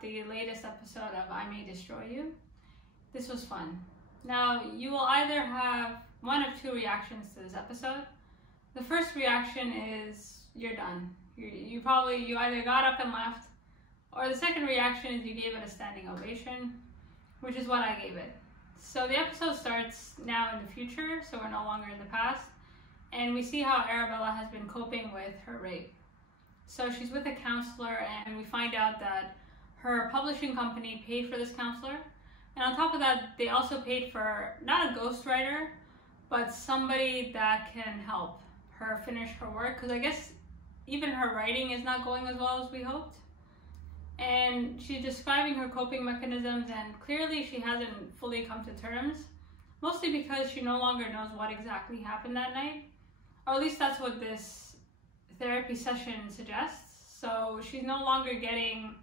the latest episode of I May Destroy You. This was fun. Now, you will either have one of two reactions to this episode. The first reaction is you're done. You either got up and left, or the second reaction is you gave it a standing ovation, which is what I gave it. So the episode starts now in the future, so we're no longer in the past, and we see how Arabella has been coping with her rape. So she's with a counselor, and we find out that her publishing company paid for this counselor, and on top of that, they also paid for not a ghostwriter, but somebody that can help her finish her work, because I guess even her writing is not going as well as we hoped. And she's describing her coping mechanisms, and clearly she hasn't fully come to terms, mostly because she no longer knows what exactly happened that night, or at least that's what this therapy session suggests. So she's no longer getting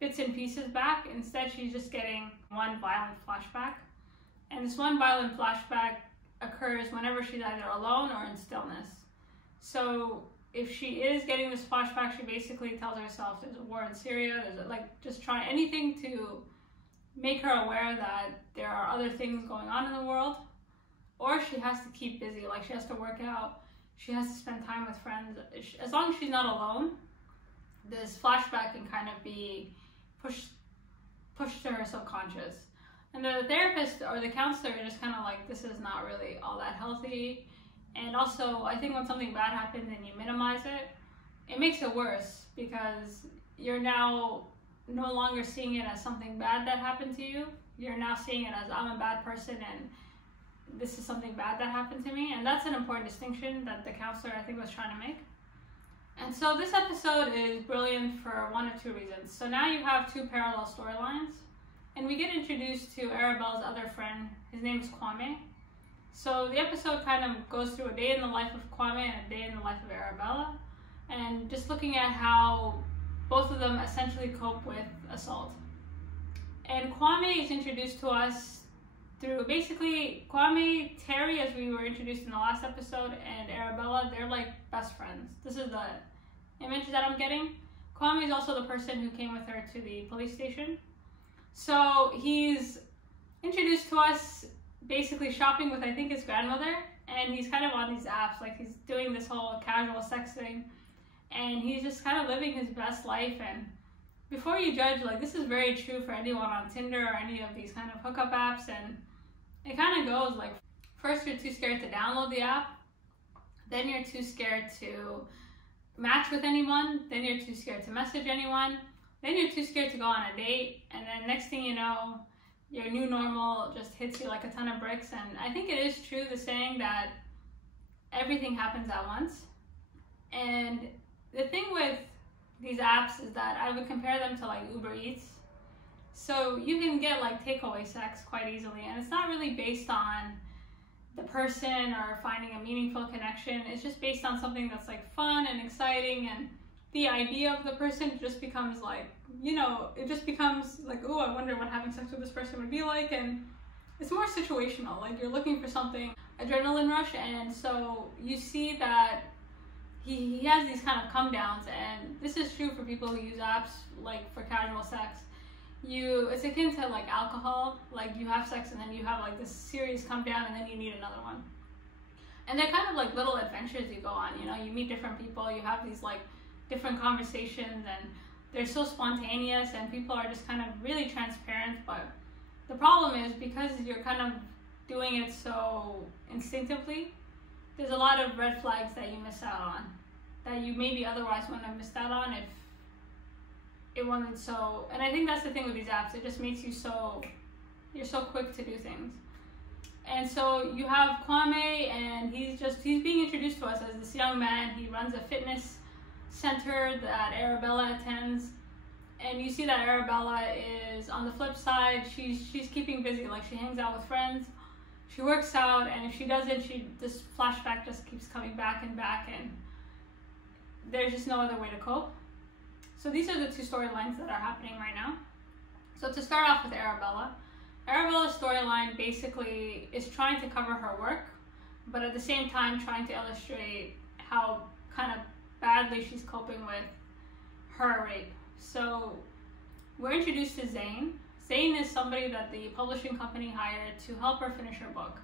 bits and pieces back. Instead, she's just getting one violent flashback, and this one violent flashback occurs whenever she's either alone or in stillness. So if she is getting this flashback, she basically tells herself there's a war in Syria, just trying anything to make her aware that there are other things going on in the world, or she has to keep busy, like she has to work out, she has to spend time with friends. As long as she's not alone, this flashback can kind of be pushed to her subconscious. And the therapist or the counselor is just kind of like, this is not really all that healthy. And also, I think when something bad happens and you minimize it, it makes it worse, because you're now no longer seeing it as something bad that happened to you. You're now seeing it as, I'm a bad person and this is something bad that happened to me. And that's an important distinction that the counselor, I think, was trying to make. And so this episode is brilliant for one of two reasons. So now you have two parallel storylines, and we get introduced to Arabella's other friend. His name is Kwame. So the episode kind of goes through a day in the life of Kwame and a day in the life of Arabella, and just looking at how both of them essentially cope with assault. And Kwame is introduced to us through basically Kwame, Terry, as we were introduced in the last episode, and Arabella, they're like best friends. This is the image that I'm getting. Kwame is also the person who came with her to the police station. So he's introduced to us basically shopping with, I think, his grandmother, and he's kind of on these apps, like he's doing this whole casual sex thing, and he's just kind of living his best life. And before you judge, like, this is very true for anyone on Tinder or any of these kind of hookup apps, and it kind of goes like, first you're too scared to download the app, then you're too scared to match with anyone, then you're too scared to message anyone, then you're too scared to go on a date, and then next thing you know, your new normal just hits you like a ton of bricks. And I think it is true, the saying that everything happens at once. And the thing with these apps is that I would compare them to like Uber Eats. So you can get like takeaway sex quite easily, and it's not really based on the person or finding a meaningful connection. It's just based on something that's like fun and exciting, and the idea of the person just becomes like, you know, it just becomes like, oh, I wonder what having sex with this person would be like. And it's more situational, like you're looking for something, adrenaline rush. And so you see that he has these kind of come downs, and this is true for people who use apps like for casual sex. It's akin to like alcohol, like you have sex and then you have like this serious come down and then you need another one. And they're kind of like little adventures you go on, you know, you meet different people, you have these like different conversations, and they're so spontaneous, and people are just kind of really transparent. But the problem is, because you're kind of doing it so instinctively, there's a lot of red flags that you miss out on, that you maybe otherwise wouldn't have missed out on if it wasn't so. And I think that's the thing with these apps, it just makes you you're so quick to do things. And so you have Kwame, and he's being introduced to us as this young man. He runs a fitness center that Arabella attends, and you see that Arabella is, on the flip side, she's keeping busy. Like, she hangs out with friends, she works out, and if she doesn't, this flashback just keeps coming back and back, and there's just no other way to cope. So these are the two storylines that are happening right now. So to start off with Arabella's storyline basically is trying to cover her work, but at the same time trying to illustrate how kind of badly she's coping with her rape. So we're introduced to Zane. Zane is somebody that the publishing company hired to help her finish her book.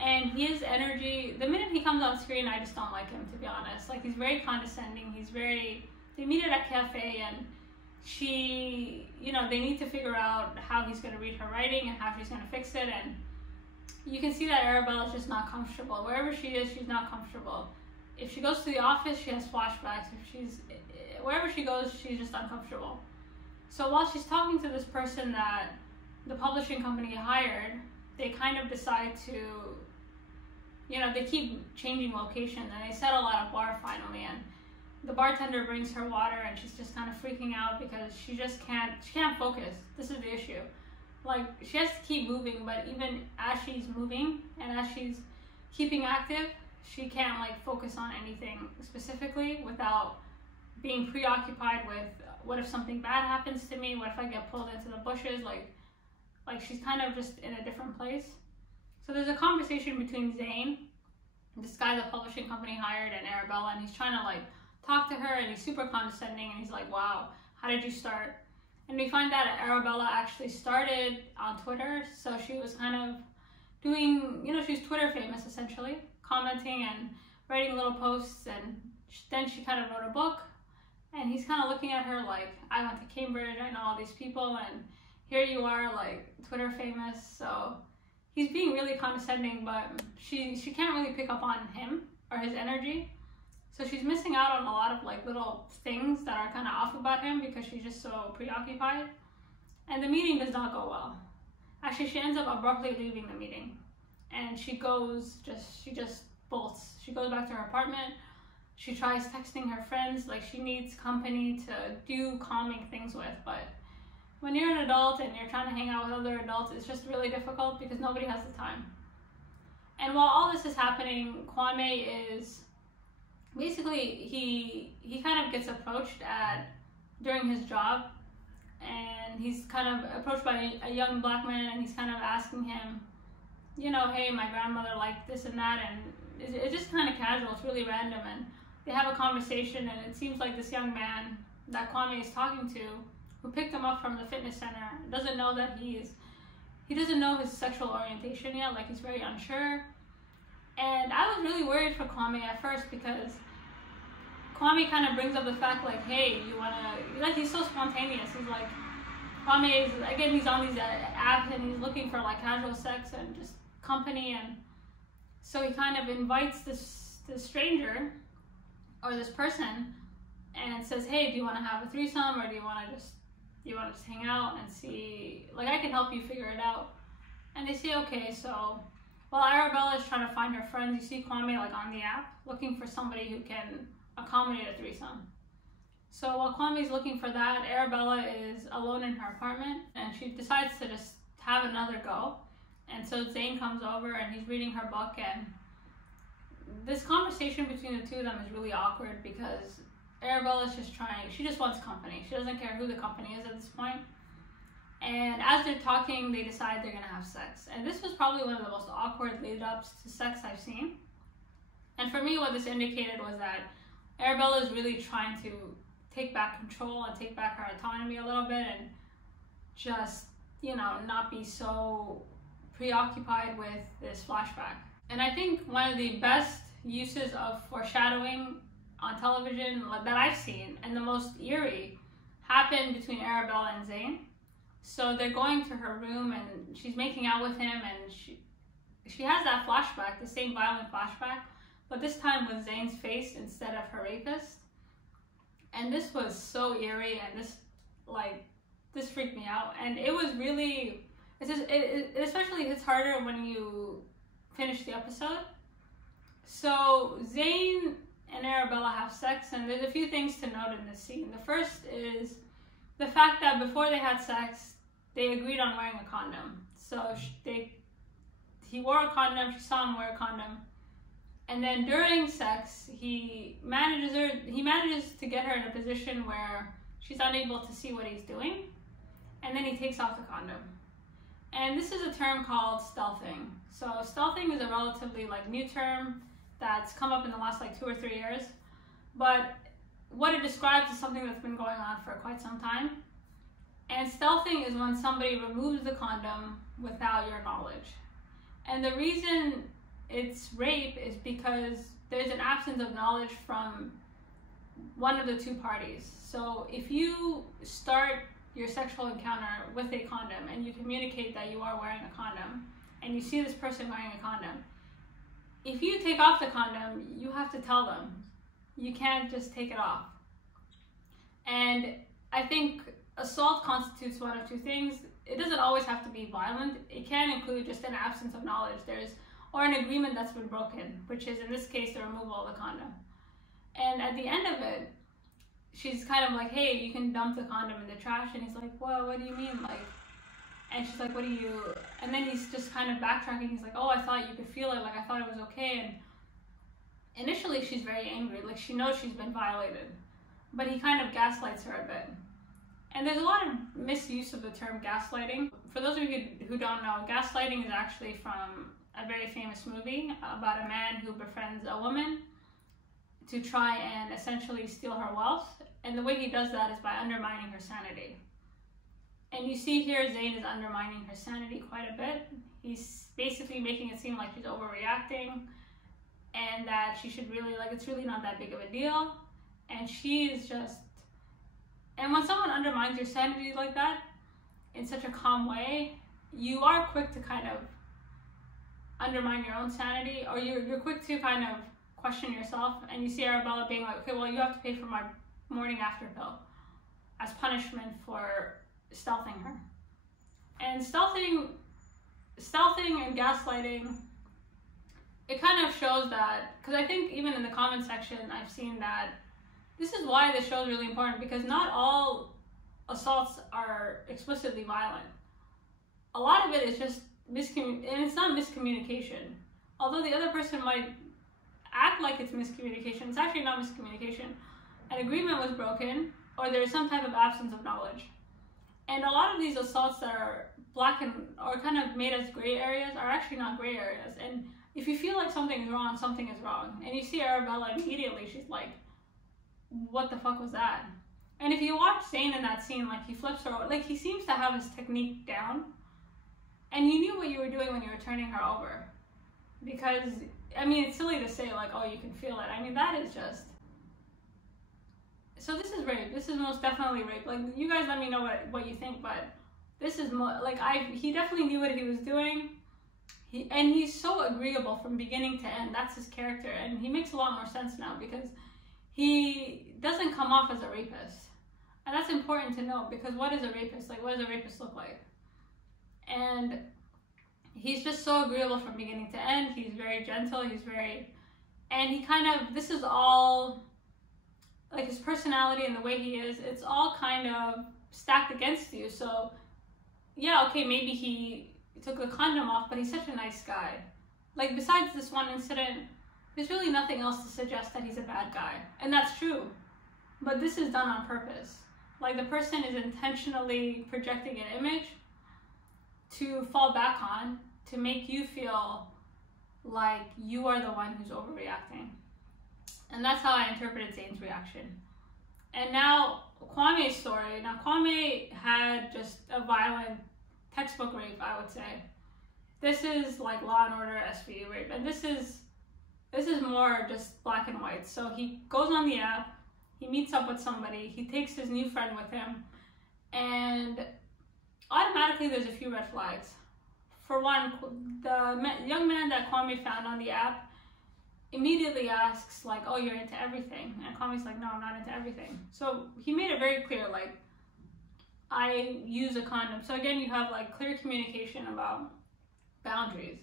And his energy, the minute he comes on screen, I just don't like him, to be honest. Like, he's very condescending. They meet at a cafe, and they need to figure out how he's going to read her writing and how she's going to fix it. And you can see that Arabella's just not comfortable. Wherever she is, she's not comfortable. If she goes to the office, she has flashbacks. Wherever she goes, she's just uncomfortable. So while she's talking to this person that the publishing company hired, they kind of decide to, they keep changing locations, and they settle at a bar finally, and the bartender brings her water, and she's just kind of freaking out because she can't focus. This is the issue. Like, she has to keep moving, but even as she's moving and as she's keeping active, she can't focus on anything specifically without being preoccupied with, what if something bad happens to me? What if I get pulled into the bushes? Like she's kind of just in a different place. So there's a conversation between Zane, this guy the publishing company hired, and Arabella, and he's trying to talk to her, and he's super condescending, and he's like, wow, how did you start? And we find that Arabella actually started on Twitter, so she was kind of doing, she's Twitter famous essentially, commenting and writing little posts, and then she kind of wrote a book, and he's kind of looking at her like, I went to Cambridge, I know all these people, and here you are, Twitter famous. So he's being really condescending, but she can't really pick up on him or his energy. So she's missing out on a lot of little things that are kind of off about him because she's just so preoccupied. And the meeting does not go well. Actually, she ends up abruptly leaving the meeting, and she just bolts. She goes back to her apartment. She tries texting her friends, she needs company to do calming things with, but when you're an adult and you're trying to hang out with other adults, it's just really difficult because nobody has the time. And while all this is happening, Kwame is basically, he kind of gets approached during his job, and he's kind of approached by a young black man, and he's kind of asking him, hey, my grandmother liked this and that, and it's just kind of casual, it's really random, and they have a conversation, and it seems like this young man that Kwame is talking to, who picked him up from the fitness center, doesn't know that he doesn't know his sexual orientation yet, he's very unsure. And I was really worried for Kwame at first because Kwame kind of brings up the fact hey, you wanna, he's so spontaneous. He's Kwame is, again, he's on these apps and he's looking for casual sex and just company, and so he kind of invites this stranger or this person and says, hey, do you want to have a threesome, or do you want to just hang out and see, I can help you figure it out. And they say, okay. So while Arabella is trying to find her friends, you see Kwame on the app looking for somebody who can accommodate a threesome. So while Kwame's looking for that, Arabella is alone in her apartment, and she decides to just have another go. And so Zane comes over, and he's reading her book, and this conversation between the two of them is really awkward because Arabella's she just wants company. She doesn't care who the company is at this point. And as they're talking, they decide they're gonna have sex. And this was probably one of the most awkward lead-ups to sex I've seen. And for me, what this indicated was that Arabella is really trying to take back control and take back her autonomy a little bit, and just, not be so preoccupied with this flashback. And I think one of the best uses of foreshadowing on television that I've seen, and the most eerie, happened between Arabella and Zane. So they're going to her room, and she's making out with him, and she has that flashback, the same violent flashback, but this time with Zane's face instead of her rapist. And this was so eerie, and this freaked me out. And it was really, it especially hits harder when you finish the episode. So Zane and Arabella have sex, and there's a few things to note in this scene. The first is the fact that before they had sex, they agreed on wearing a condom. So he wore a condom, she saw him wear a condom, and then during sex, he manages to get her in a position where she's unable to see what he's doing, and then he takes off the condom. And this is a term called stealthing. So stealthing is a relatively new term that's come up in the last 2 or 3 years, but what it describes is something that's been going on for quite some time. And stealthing is when somebody removes the condom without your knowledge. And the reason it's rape is because there's an absence of knowledge from one of the two parties. So if you start your sexual encounter with a condom and you communicate that you are wearing a condom and you see this person wearing a condom, if you take off the condom, you have to tell them. You can't just take it off. And I think assault constitutes one of two things. It doesn't always have to be violent. It can include just an absence of knowledge. Or an agreement that's been broken, which is in this case the removal of the condom. And at the end of it, she's kind of like, hey, you can dump the condom in the trash. And he's like, whoa, what do you mean? Like, and she's like, what do you, and then he's just kind of backtracking. He's like, oh, I thought you could feel it. Like, I thought it was okay. And initially she's very angry. Like, she knows she's been violated, but he kind of gaslights her a bit. And there's a lot of misuse of the term gaslighting. For those of you who don't know, gaslighting is actually from a very famous movie about a man who befriends a woman to try and essentially steal her wealth. And the way he does that is by undermining her sanity. And you see here Zayn is undermining her sanity quite a bit. He's basically making it seem like she's overreacting and that she should really, like, it's really not that big of a deal. And she is just, and when someone undermines your sanity like that in such a calm way, you are quick to kind of undermine your own sanity, or you're quick to kind of question yourself. And you see Arabella being like, okay, well, you have to pay for my morning after pill as punishment for stealthing her. And stealthing and gaslighting, it kind of shows that, because I think even in the comment section I've seen that this is why the show is really important, because not all assaults are explicitly violent. A lot of it is just and it's not miscommunication. Although the other person might act like it's miscommunication, it's actually not miscommunication. An agreement was broken, or there's some type of absence of knowledge. And a lot of these assaults that are black and or kind of made as gray areas are actually not gray areas. And if you feel like something is wrong, something is wrong. And you see Arabella immediately, she's like, what the fuck was that? And if you watch Zayn in that scene, like, he flips her, like, he seems to have his technique down. And you knew what you were doing when you were turning her over. Because, I mean, it's silly to say, like, oh, you can feel it. I mean, that is just... So this is rape. This is most definitely rape. Like, you guys let me know what you think, but this is, he definitely knew what he was doing. And he's so agreeable from beginning to end. That's his character. And he makes a lot more sense now because he doesn't come off as a rapist. And that's important to know, because what is a rapist? Like, what does a rapist look like? And he's just so agreeable from beginning to end. He's very gentle. And he kind of, this is all, like, his personality and the way he is, it's all kind of stacked against you. So, yeah, okay, maybe he took the condom off, but he's such a nice guy. Like, besides this one incident, there's really nothing else to suggest that he's a bad guy. And that's true. But this is done on purpose. Like, the person is intentionally projecting an image to fall back on, to make you feel like you are the one who's overreacting. And that's how I interpreted Zayn's reaction. And now, Kwame's story. Now, Kwame had just a violent textbook rape, I would say. This is like Law and Order SVU rape. And this is more just black and white. So he goes on the app, he meets up with somebody, he takes his new friend with him, and automatically there's a few red flags. For one, the young man that Kwame found on the app immediately asks, like, oh, you're into everything. And Kwame's like, no, I'm not into everything. So he made it very clear, like, I use a condom. So again, you have, like, clear communication about boundaries.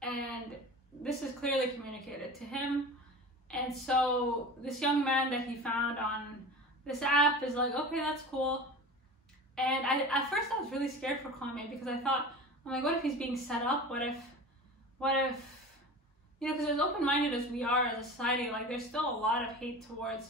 And this is clearly communicated to him. And so this young man that he found on this app is like, okay, that's cool. And at first I was really scared for Kwame, because I thought, I'm like, what if he's being set up? What if, you know, because as open-minded as we are as a society, like, there's still a lot of hate towards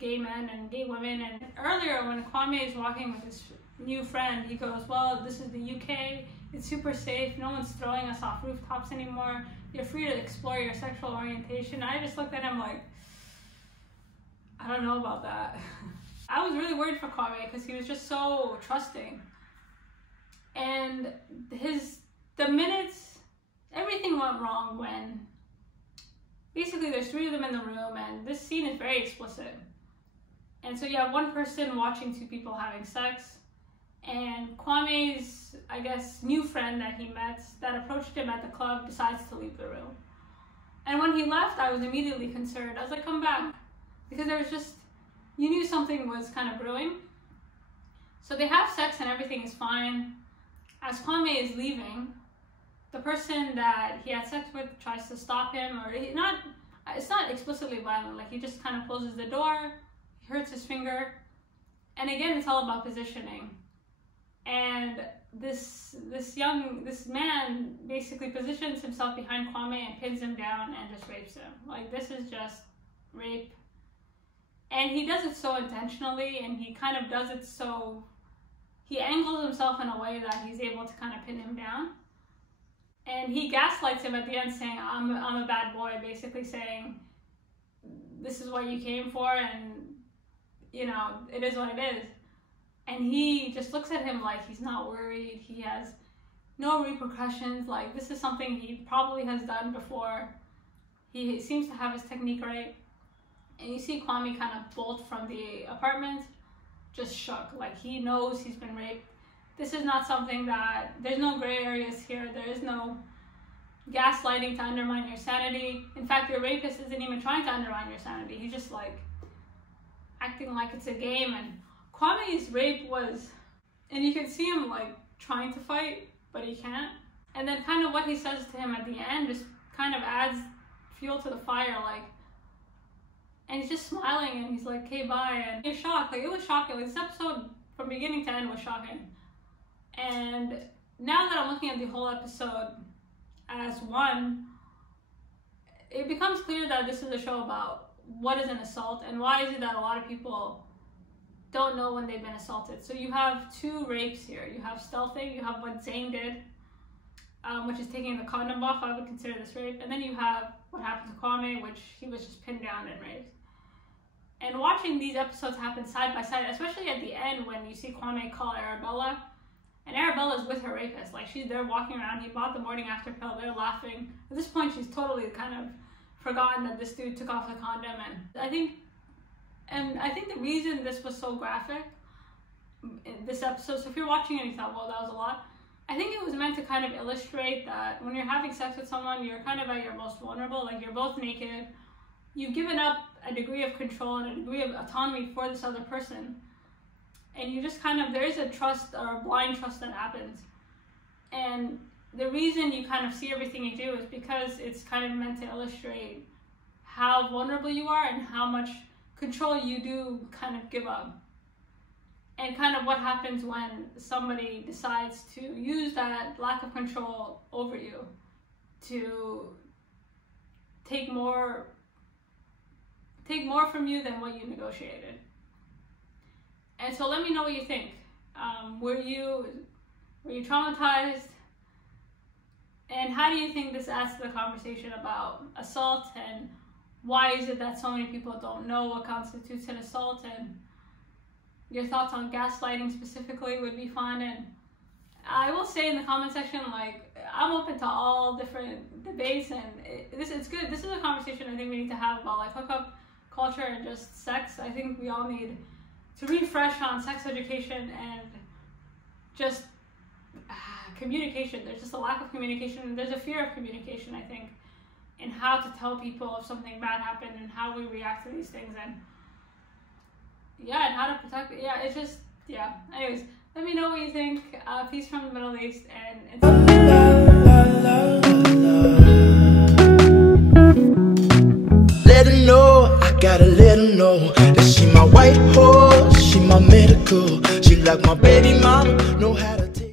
gay men and gay women. And earlier when Kwame is walking with his new friend, he goes, well, this is the UK, it's super safe, no one's throwing us off rooftops anymore, you're free to explore your sexual orientation. I just looked at him like, I don't know about that. I was really worried for Kwame because he was just so trusting. And the minutes, everything went wrong when basically there's 3 of them in the room, and this scene is very explicit. And so you have one person watching 2 people having sex, and Kwame's, I guess, new friend that he met that approached him at the club decides to leave the room. And when he left, I was immediately concerned. I was like, come back. Because there was just, you knew something was kind of brewing. So they have sex and everything is fine. As Kwame is leaving, the person that he had sex with tries to stop him, or it's not explicitly violent, like he just kind of closes the door, he hurts his finger. And again, it's all about positioning. And this man basically positions himself behind Kwame and pins him down and just rapes him. Like, this is just rape. And he does it so intentionally, and he kind of does it so, he angles himself in a way that he's able to kind of pin him down. And he gaslights him at the end, saying, I'm a bad boy, basically saying, this is what you came for, and, you know, it is what it is. And he just looks at him like he's not worried. He has no repercussions. Like, this is something he probably has done before. He seems to have his technique right. And you see Kwame kind of bolt from the apartment, just shook. Like, he knows he's been raped. This is not something that, there's no gray areas here. There is no gaslighting to undermine your sanity. In fact, your rapist isn't even trying to undermine your sanity. He's just like acting like it's a game. And Kwame's rape was, and you can see him like trying to fight, but he can't. And then kind of what he says to him at the end just kind of adds fuel to the fire, like, and he's just smiling and he's like, okay, bye. And he's shocked. Like, it was shocking. Like, this episode from beginning to end was shocking. And now that I'm looking at the whole episode as one, it becomes clear that this is a show about what is an assault and why is it that a lot of people don't know when they've been assaulted. So you have 2 rapes here. You have stealthing, you have what Zane did, which is taking the condom off. I would consider this rape. And then you have what happened to Kwame, which he was just pinned down and raped. And watching these episodes happen side by side, especially at the end when you see Kwame call Arabella, and Arabella's with her rapist. Like, they're walking around, he bought the morning after pill, they're laughing. At this point, she's totally kind of forgotten that this dude took off the condom. And I think the reason this was so graphic in this episode, so if you're watching and you thought, well, that was a lot, I think it was meant to kind of illustrate that when you're having sex with someone, you're kind of at your most vulnerable. Like, you're both naked, you've given up a degree of control and a degree of autonomy for this other person. And you just kind of, there is a trust or a blind trust that happens. And the reason you kind of see everything you do is because it's kind of meant to illustrate how vulnerable you are and how much control you do kind of give up. And kind of what happens when somebody decides to use that lack of control over you to take more from you than what you negotiated. And so let me know what you think. Were you traumatized? And how do you think this adds to the conversation about assault, and why is it that so many people don't know what constitutes an assault? And your thoughts on gaslighting specifically would be fun. And I will say in the comment section, like, I'm open to all different debates, and it's good. This is a conversation I think we need to have about, like, hookup culture and just sex. I think we all need to refresh on sex education and just communication. There's just a lack of communication. There's a fear of communication, I think, in how to tell people if something bad happened and how we react to these things, and yeah, and how to protect it. Yeah, it's just, yeah. Anyways, let me know what you think. Peace from the Middle East, and let her know, I gotta let her know that she my white horse, she my medical, she like my baby mama.